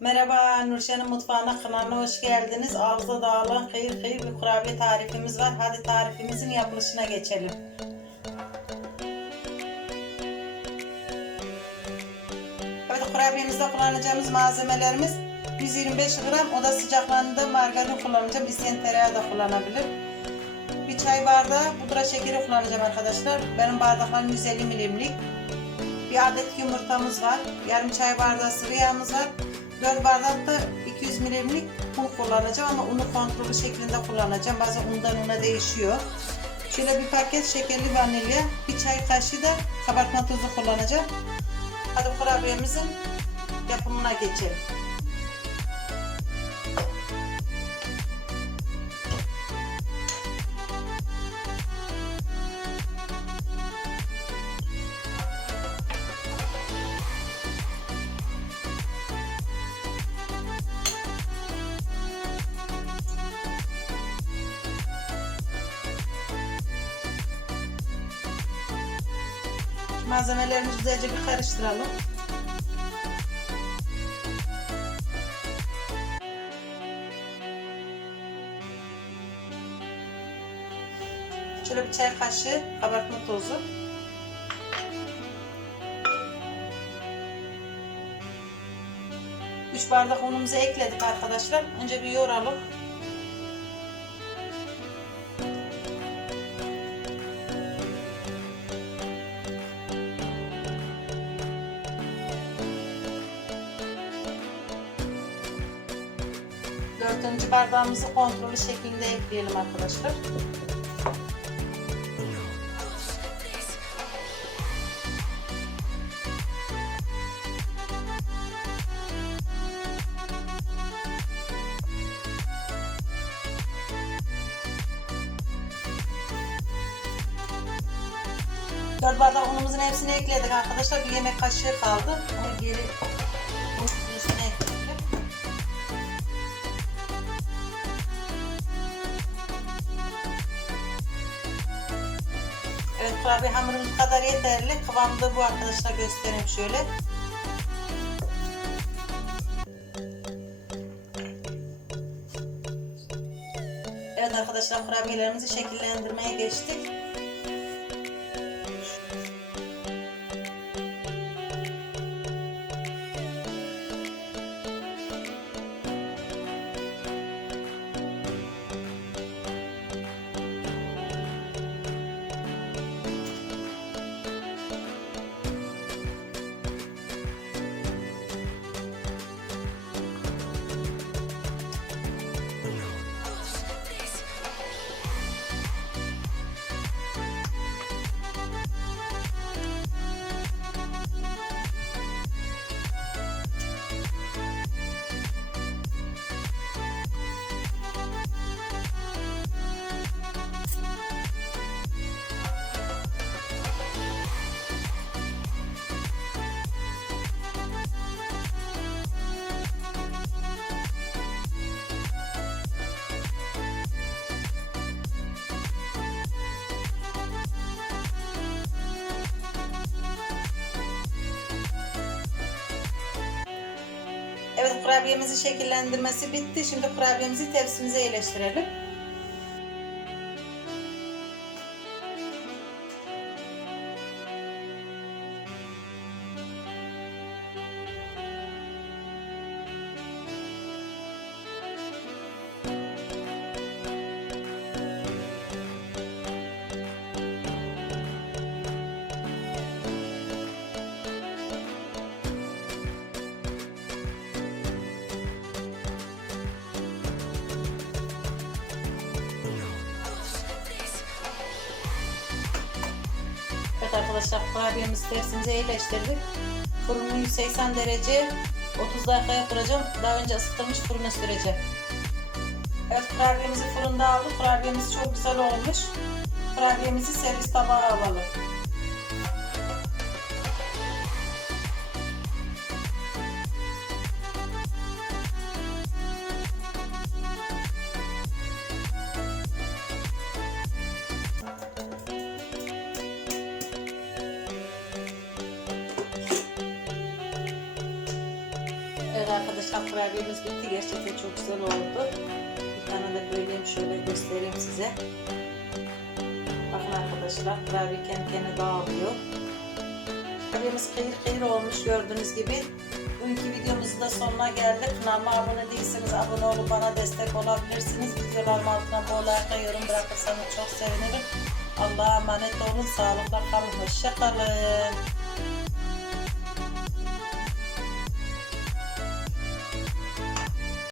Merhaba Nurşen'in mutfağına kanalına hoş geldiniz. Ağızda dağılan kıyır kıyır bir kurabiye tarifimiz var. Hadi tarifimizin yapılışına geçelim. Evet kurabiyemizde kullanacağımız malzemelerimiz 125 gram oda sıcaklığında margarin kullanacağım. İsteyen tereyağı da kullanabilir. Bir çay bardağı pudra şekeri kullanacağım arkadaşlar. Benim bardaklarım 150 milimlik. Bir adet yumurtamız var. Yarım çay bardağı sıvı yağımız var. 4 bardak da 200 milimlik un kullanacağım ama unu kontrollü şeklinde kullanacağım. Bazen undan una değişiyor. Şöyle bir paket şekerli vanilya, bir çay kaşığı da kabartma tozu kullanacağım. Hadi kurabiyemizin yapımına geçelim. Malzemelerimizi güzelce bir karıştıralım. Şöyle bir çay kaşığı kabartma tozu. Üç bardak unumuzu ekledik arkadaşlar. Önce bir yoğuralım. Dördüncü bardağımızı kontrollü şekilde ekleyelim arkadaşlar. Dört bardak unumuzun hepsini ekledik arkadaşlar. Bir yemek kaşığı kaldı. Onu geri Kurabiye hamurumuz kadar yeterli. Kıvamı bu arkadaşlar göstereyim şöyle. Evet arkadaşlar kurabiyelerimizi şekillendirmeye geçtik. Evet kurabiyemizin şekillendirmesi bitti. Şimdi kurabiyemizi tepsimize yerleştirelim. Arkadaşlar kurabiyemizi tepsimize yerleştirdik. Fırını 180 derece 30 dakikaya kıracağım. Daha önce ısıtılmış fırına süreceğim. Evet kurabiyemizi fırında aldık. Kurabiyemiz çok güzel olmuş. Kurabiyemizi servis tabağa alalım. Arkadaşlar kurabiyemiz bitti. Gerçekten çok güzel oldu. Bir tane de böyleyim şöyle göstereyim size. Bakın arkadaşlar kurabiye kendi kendine dağılıyor. Kurabiyemiz kıyır kıyır olmuş gördüğünüz gibi. Bugünkü videomuzun da sonuna geldik. Kanalıma abone değilseniz abone olup bana destek olabilirsiniz. Videolarım altına bol like, yorum bırakırsanız çok sevinirim. Allah'a emanet olun. Sağlıkla kalın. Hoşça kalın.